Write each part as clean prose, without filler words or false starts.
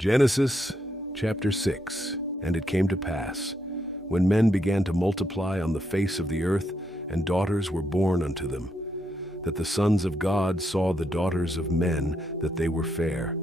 Genesis chapter 6. And it came to pass, when men began to multiply on the face of the earth, and daughters were born unto them, that the sons of God saw the daughters of men, that they were fair,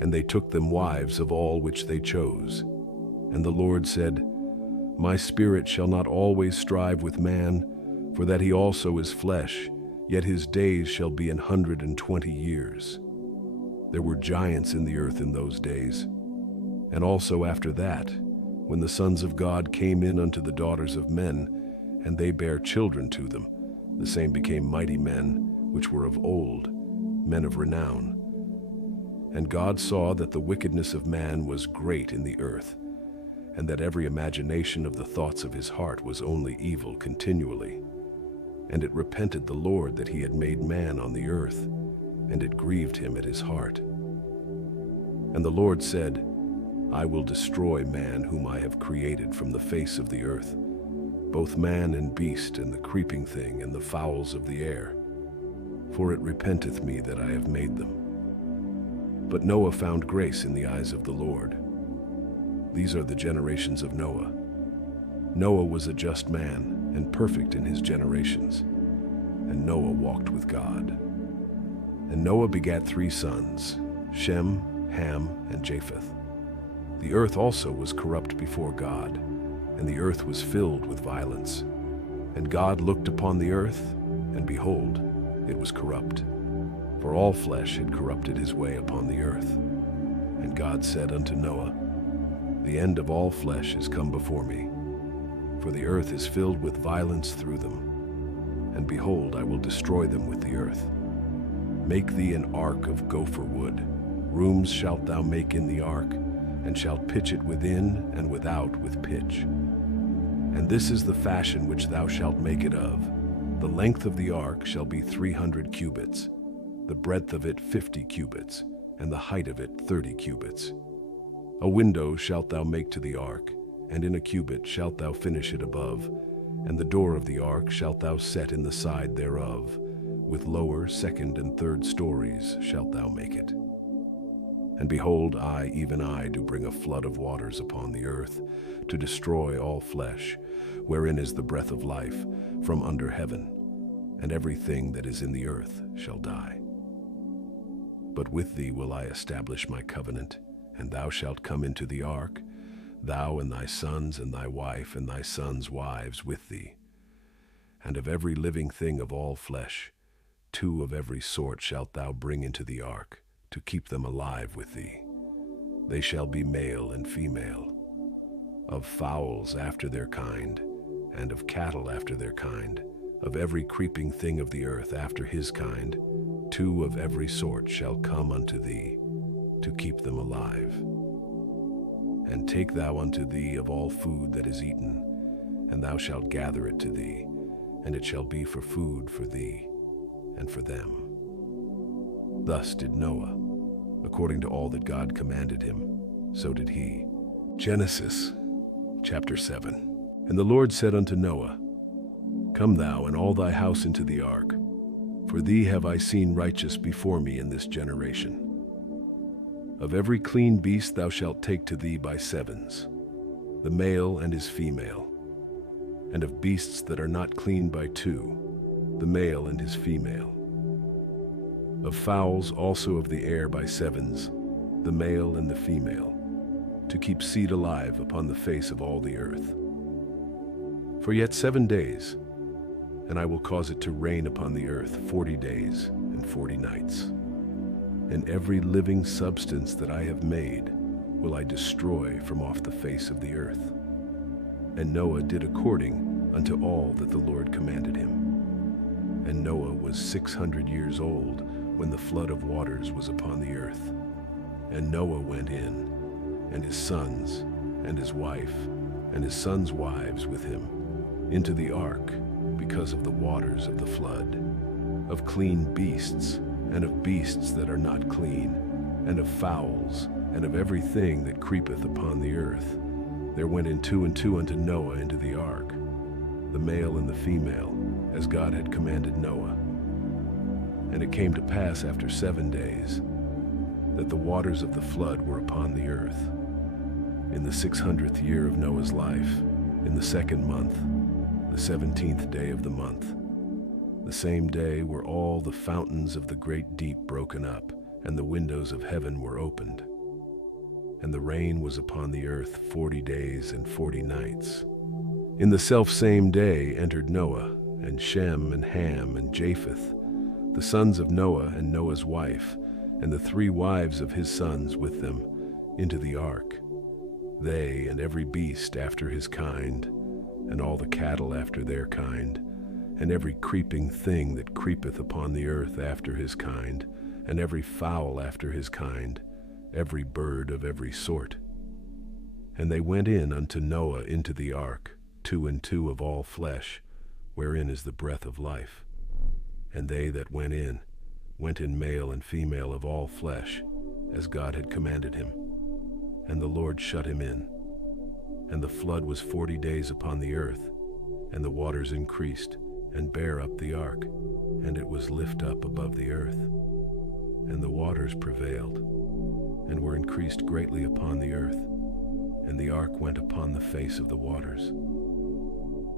and they took them wives of all which they chose. And the Lord said, My spirit shall not always strive with man, for that he also is flesh, yet his days shall be 120 years. There were giants in the earth in those days. And also after that, when the sons of God came in unto the daughters of men, and they bare children to them, the same became mighty men, which were of old, men of renown. And God saw that the wickedness of man was great in the earth, and that every imagination of the thoughts of his heart was only evil continually. And it repented the Lord that he had made man on the earth, and it grieved him at his heart. And the Lord said, I will destroy man whom I have created from the face of the earth, both man and beast, and the creeping thing, and the fowls of the air. For it repenteth me that I have made them. But Noah found grace in the eyes of the Lord. These are the generations of Noah. Noah was a just man, and perfect in his generations. And Noah walked with God. And Noah begat 3 sons, Shem, Ham, and Japheth. The earth also was corrupt before God, and the earth was filled with violence. And God looked upon the earth, and behold, it was corrupt, for all flesh had corrupted his way upon the earth. And God said unto Noah, The end of all flesh is come before me, for the earth is filled with violence through them. And behold, I will destroy them with the earth. Make thee an ark of gopher wood. Rooms shalt thou make in the ark, and shalt pitch it within and without with pitch. And this is the fashion which thou shalt make it of. The length of the ark shall be 300 cubits, the breadth of it 50 cubits, and the height of it 30 cubits. A window shalt thou make to the ark, and in a cubit shalt thou finish it above, and the door of the ark shalt thou set in the side thereof. With lower, second, and third stories shalt thou make it. And behold, I, even I, do bring a flood of waters upon the earth, to destroy all flesh, wherein is the breath of life, from under heaven, and everything that is in the earth shall die. But with thee will I establish my covenant, and thou shalt come into the ark, thou and thy sons and thy wife and thy sons' wives with thee. And of every living thing of all flesh, 2 of every sort shalt thou bring into the ark, to keep them alive with thee. They shall be male and female. Of fowls after their kind, and of cattle after their kind, of every creeping thing of the earth after his kind, 2 of every sort shall come unto thee, to keep them alive. And take thou unto thee of all food that is eaten, and thou shalt gather it to thee, and it shall be for food for thee and for them. Thus did Noah, according to all that God commanded him, so did he. Genesis chapter 7. And the Lord said unto Noah, Come thou and all thy house into the ark, for thee have I seen righteous before me in this generation. Of every clean beast thou shalt take to thee by 7s, the male and his female, and of beasts that are not clean by 2, the male and his female. Of fowls also of the air by 7s, the male and the female, to keep seed alive upon the face of all the earth. For yet 7 days, and I will cause it to rain upon the earth 40 days and 40 nights. And every living substance that I have made will I destroy from off the face of the earth. And Noah did according unto all that the Lord commanded him. And Noah was 600 years old when the flood of waters was upon the earth. And Noah went in, and his sons, and his wife, and his sons' wives with him, into the ark, because of the waters of the flood, of clean beasts, and of beasts that are not clean, and of fowls, and of everything that creepeth upon the earth. There went in 2 and 2 unto Noah into the ark, the male and the female, as God had commanded Noah. And it came to pass after 7 days, that the waters of the flood were upon the earth. In the 600th year of Noah's life, in the second month, the 17th day of the month, the same day were all the fountains of the great deep broken up, and the windows of heaven were opened. And the rain was upon the earth 40 days and 40 nights. In the selfsame day entered Noah, and Shem and Ham and Japheth, the sons of Noah and Noah's wife, and the 3 wives of his sons with them, into the ark. They and every beast after his kind, and all the cattle after their kind, and every creeping thing that creepeth upon the earth after his kind, and every fowl after his kind, every bird of every sort. And they went in unto Noah into the ark, 2 and 2 of all flesh, wherein is the breath of life. And they that went in male and female of all flesh, as God had commanded him. And the Lord shut him in. And the flood was 40 days upon the earth, and the waters increased, and bare up the ark, and it was lift up above the earth. And the waters prevailed, and were increased greatly upon the earth, and the ark went upon the face of the waters.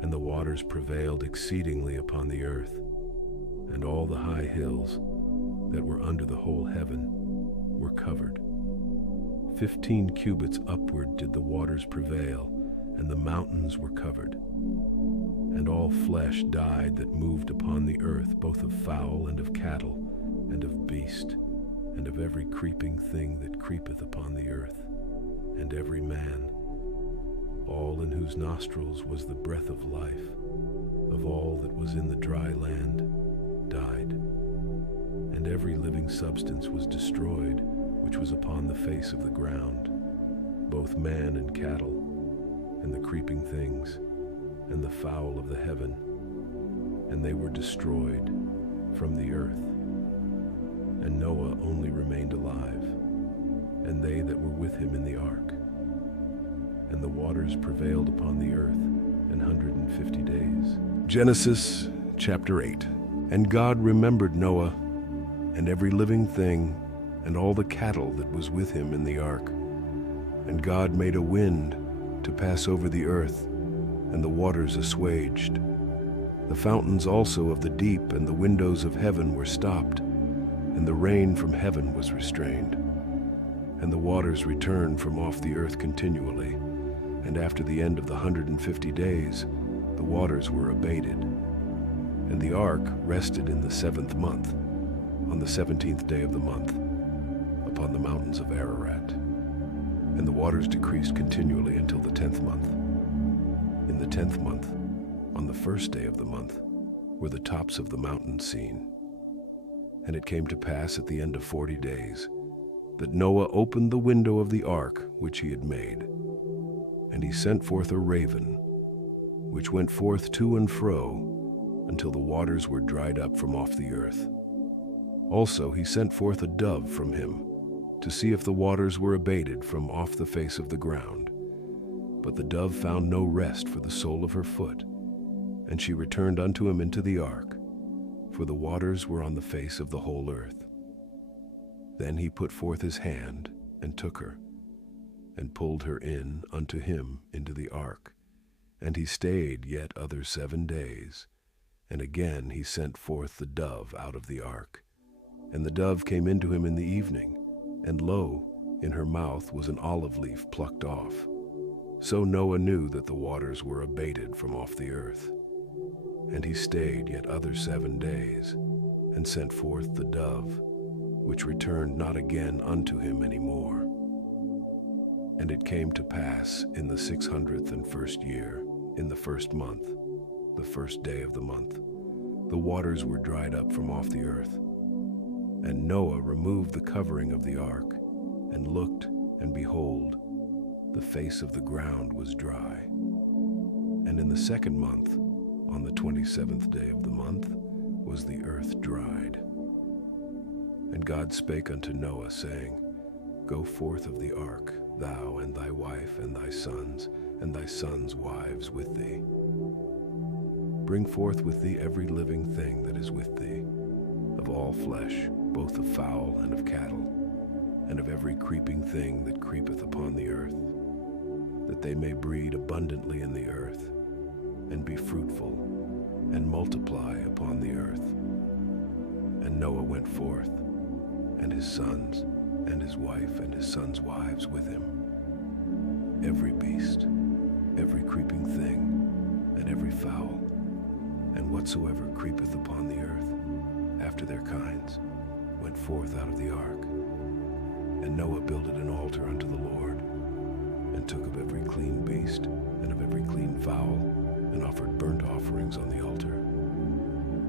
And the waters prevailed exceedingly upon the earth, and all the high hills that were under the whole heaven were covered. 15 cubits upward did the waters prevail, and the mountains were covered. And all flesh died that moved upon the earth, both of fowl and of cattle, and of beast, and of every creeping thing that creepeth upon the earth, and every man, all in whose nostrils was the breath of life, of all that was in the dry land, died. And every living substance was destroyed, which was upon the face of the ground, both man and cattle, and the creeping things, and the fowl of the heaven, and they were destroyed from the earth. And Noah only remained alive, and they that were with him in the ark. And the waters prevailed upon the earth 150 days. Genesis chapter 8. And God remembered Noah, and every living thing, and all the cattle that was with him in the ark. And God made a wind to pass over the earth, and the waters assuaged. The fountains also of the deep and the windows of heaven were stopped, and the rain from heaven was restrained. And the waters returned from off the earth continually, and after the end of the 150 days, the waters were abated. And the ark rested in the 7th month, on the 17th day of the month, upon the mountains of Ararat. And the waters decreased continually until the 10th month. In the 10th month, on the 1st day of the month, were the tops of the mountains seen. And it came to pass at the end of 40 days, that Noah opened the window of the ark which he had made. And he sent forth a raven, which went forth to and fro, until the waters were dried up from off the earth. Also he sent forth a dove from him, to see if the waters were abated from off the face of the ground. But the dove found no rest for the sole of her foot, and she returned unto him into the ark, for the waters were on the face of the whole earth. Then he put forth his hand, and took her, and pulled her in unto him into the ark. And he stayed yet other 7 days. And again he sent forth the dove out of the ark. And the dove came into him in the evening, and lo, in her mouth was an olive leaf plucked off. So Noah knew that the waters were abated from off the earth. And he stayed yet other 7 days, and sent forth the dove, which returned not again unto him any more. And it came to pass in the 601st year, in the 1st month, the 1st day of the month, the waters were dried up from off the earth. And Noah removed the covering of the ark, and looked, and behold, the face of the ground was dry. And in the 2nd month, on the 27th day of the month, was the earth dried. And God spake unto Noah, saying, Go forth of the ark, thou and thy wife and thy sons' wives with thee. Bring forth with thee every living thing that is with thee, of all flesh, both of fowl and of cattle, and of every creeping thing that creepeth upon the earth, that they may breed abundantly in the earth, and be fruitful, and multiply upon the earth. And Noah went forth, and his sons, and his wife, and his sons' wives with him, every beast, every creeping thing, and every fowl, and whatsoever creepeth upon the earth, after their kinds, went forth out of the ark. And Noah builded an altar unto the Lord, and took of every clean beast, and of every clean fowl, and offered burnt offerings on the altar.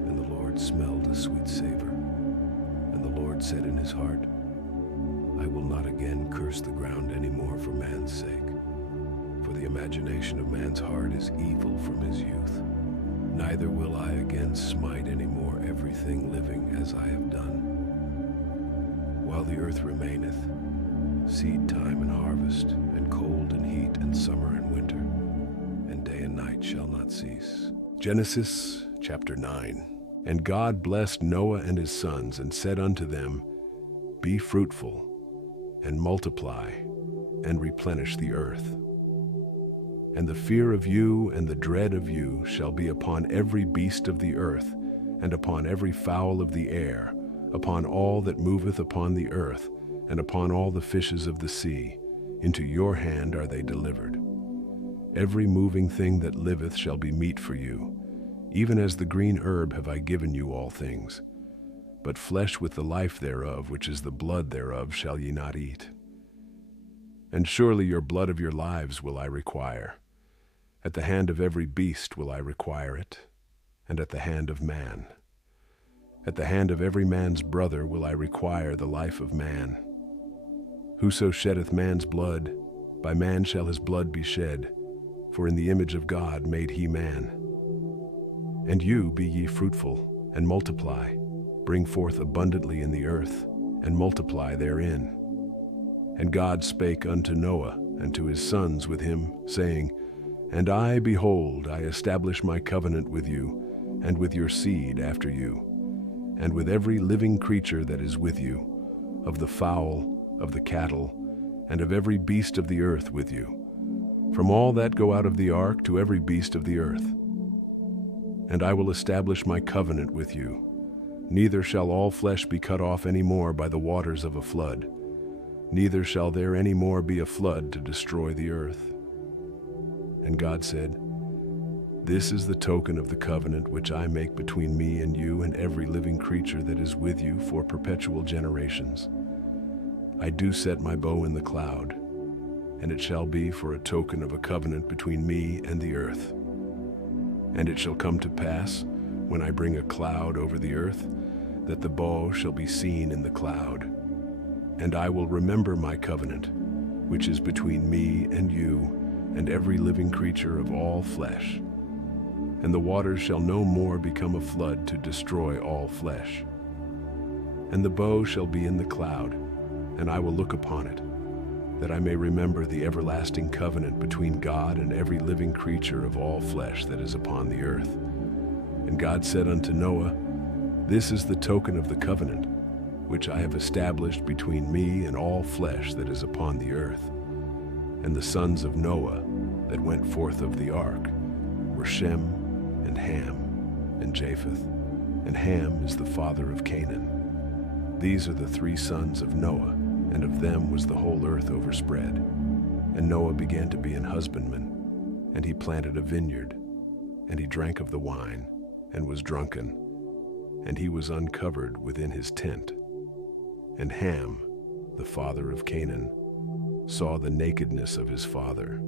And the Lord smelled a sweet savor. And the Lord said in his heart, I will not again curse the ground any more for man's sake, for the imagination of man's heart is evil from his youth. Neither will I again smite any more everything living as I have done. While the earth remaineth, seed time and harvest, and cold and heat, and summer and winter, and day and night shall not cease. Genesis chapter 9. And God blessed Noah and his sons, and said unto them, Be fruitful, and multiply, and replenish the earth. And the fear of you and the dread of you shall be upon every beast of the earth, and upon every fowl of the air, upon all that moveth upon the earth, and upon all the fishes of the sea. Into your hand are they delivered. Every moving thing that liveth shall be meat for you. Even as the green herb have I given you all things. But flesh with the life thereof, which is the blood thereof, shall ye not eat. And surely your blood of your lives will I require. At the hand of every beast will I require it, and at the hand of man. At the hand of every man's brother will I require the life of man. Whoso sheddeth man's blood, by man shall his blood be shed, for in the image of God made he man. And you be ye fruitful, and multiply, bring forth abundantly in the earth, and multiply therein. And God spake unto Noah, and to his sons with him, saying, And I, behold, I establish my covenant with you, and with your seed after you, and with every living creature that is with you, of the fowl, of the cattle, and of every beast of the earth with you, from all that go out of the ark to every beast of the earth. And I will establish my covenant with you. Neither shall all flesh be cut off any more by the waters of a flood, neither shall there any more be a flood to destroy the earth. And God said, This is the token of the covenant which I make between me and you and every living creature that is with you for perpetual generations. I do set my bow in the cloud, and it shall be for a token of a covenant between me and the earth. And it shall come to pass, when I bring a cloud over the earth, that the bow shall be seen in the cloud. And I will remember my covenant, which is between me and you and every living creature of all flesh. And the waters shall no more become a flood to destroy all flesh. And the bow shall be in the cloud, and I will look upon it, that I may remember the everlasting covenant between God and every living creature of all flesh that is upon the earth. And God said unto Noah, This is the token of the covenant, which I have established between me and all flesh that is upon the earth. And the sons of Noah that went forth of the ark were Shem, and Ham, and Japheth, and Ham is the father of Canaan. These are the three sons of Noah, and of them was the whole earth overspread. And Noah began to be an husbandman, and he planted a vineyard, and he drank of the wine, and was drunken, and he was uncovered within his tent. And Ham, the father of Canaan, saw the nakedness of his father,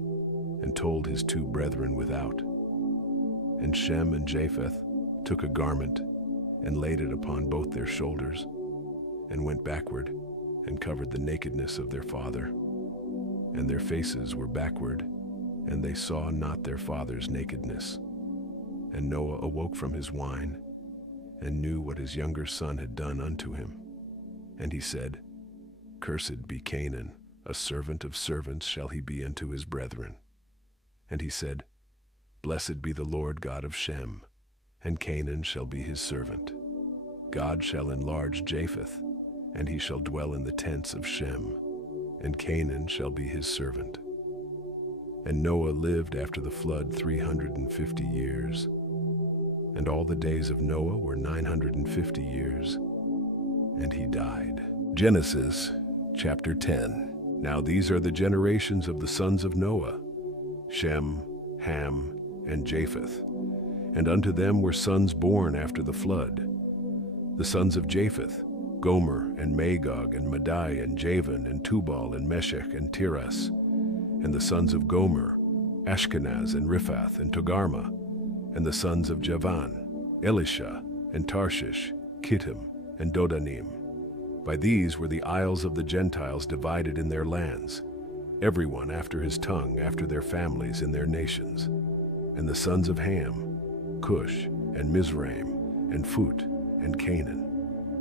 and told his two brethren without. And Shem and Japheth took a garment, and laid it upon both their shoulders, and went backward, and covered the nakedness of their father. And their faces were backward, and they saw not their father's nakedness. And Noah awoke from his wine, and knew what his younger son had done unto him. And he said, Cursed be Canaan, a servant of servants shall he be unto his brethren. And he said, Blessed be the Lord God of Shem, and Canaan shall be his servant. God shall enlarge Japheth, and he shall dwell in the tents of Shem, and Canaan shall be his servant. And Noah lived after the flood 350 years, and all the days of Noah were 950 years, and he died. Genesis chapter 10. Now these are the generations of the sons of Noah, Shem, Ham, and Japheth. And unto them were sons born after the flood. The sons of Japheth, Gomer, and Magog, and Madai, and Javan, and Tubal, and Meshech, and Tiras. And the sons of Gomer, Ashkenaz, and Riphath, and Togarmah. And the sons of Javan, Elisha, and Tarshish, Kittim, and Dodanim. By these were the isles of the Gentiles divided in their lands, everyone after his tongue, after their families in their nations. And the sons of Ham, Cush, and Mizraim, and Phut, and Canaan.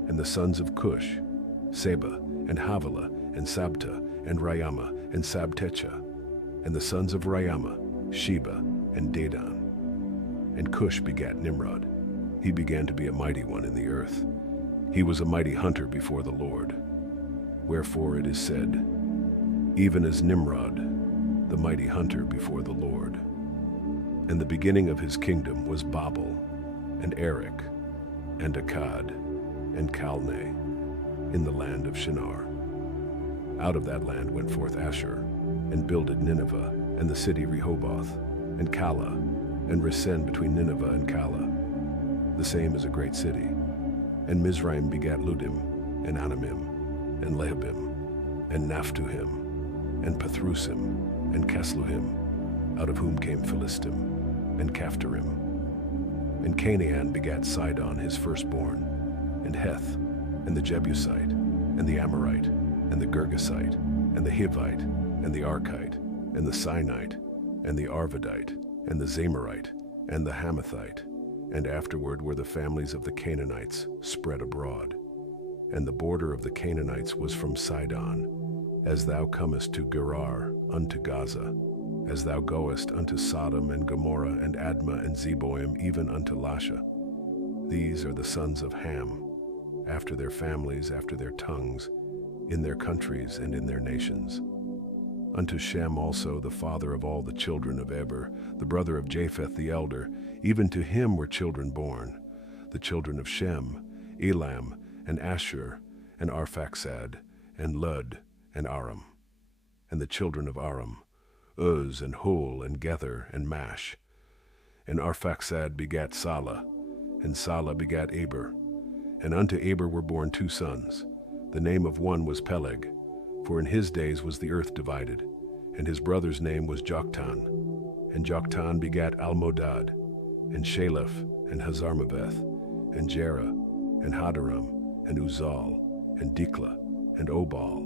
And the sons of Cush, Seba, and Havilah, and Sabta, and Raamah, and Sabtecha. And the sons of Raamah, Sheba, and Dedan. And Cush begat Nimrod. He began to be a mighty one in the earth. He was a mighty hunter before the Lord. Wherefore it is said, even as Nimrod, the mighty hunter before the Lord. And the beginning of his kingdom was Babel, and Erech, and Akkad, and Calneh, in the land of Shinar. Out of that land went forth Ashur, and builded Nineveh, and the city Rehoboth, and Calah, and Resen between Nineveh and Calah. The same is a great city. And Mizraim begat Ludim, and Anamim, and Lehabim, and Naphtuhim, and Pathrusim, and Casluhim, out of whom came Philistim, and Caphtorim. And Canaan begat Sidon his firstborn, and Heth, and the Jebusite, and the Amorite, and the Girgasite, and the Hivite, and the Archite, and the Sinite, and the Arvadite, and the Zamarite, and the Hamathite. And afterward were the families of the Canaanites spread abroad. And the border of the Canaanites was from Sidon, as thou comest to Gerar unto Gaza, as thou goest unto Sodom and Gomorrah and Admah and Zeboim, even unto Lasha. These are the sons of Ham, after their families, after their tongues, in their countries and in their nations. Unto Shem also, the father of all the children of Eber, the brother of Japheth the elder, even to him were children born, the children of Shem, Elam, and Ashur, and Arphaxad, and Lud, and Aram. And the children of Aram, Uz, and Hul, and Gether, and Mash. And Arphaxad begat Salah, and Salah begat Eber. And unto Eber were born two sons. The name of one was Peleg, for in his days was the earth divided, and his brother's name was Joktan. And Joktan begat Almodad, and Shalef, and Hazarmaveth, and Jerah, and Hadaram, and Uzal, and Dikla, and Obal,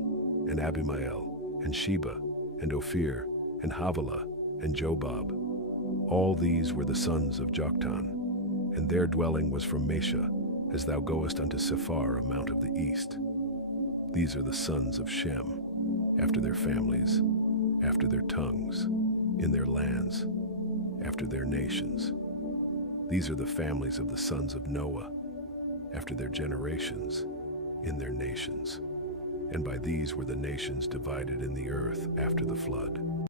and Abimael, and Sheba, and Ophir, and Havilah, and Jobab. All these were the sons of Joktan, and their dwelling was from Mesha, as thou goest unto Sephar, a mount of the east. These are the sons of Shem, after their families, after their tongues, in their lands, after their nations. These are the families of the sons of Noah, after their generations, in their nations. And by these were the nations divided in the earth after the flood.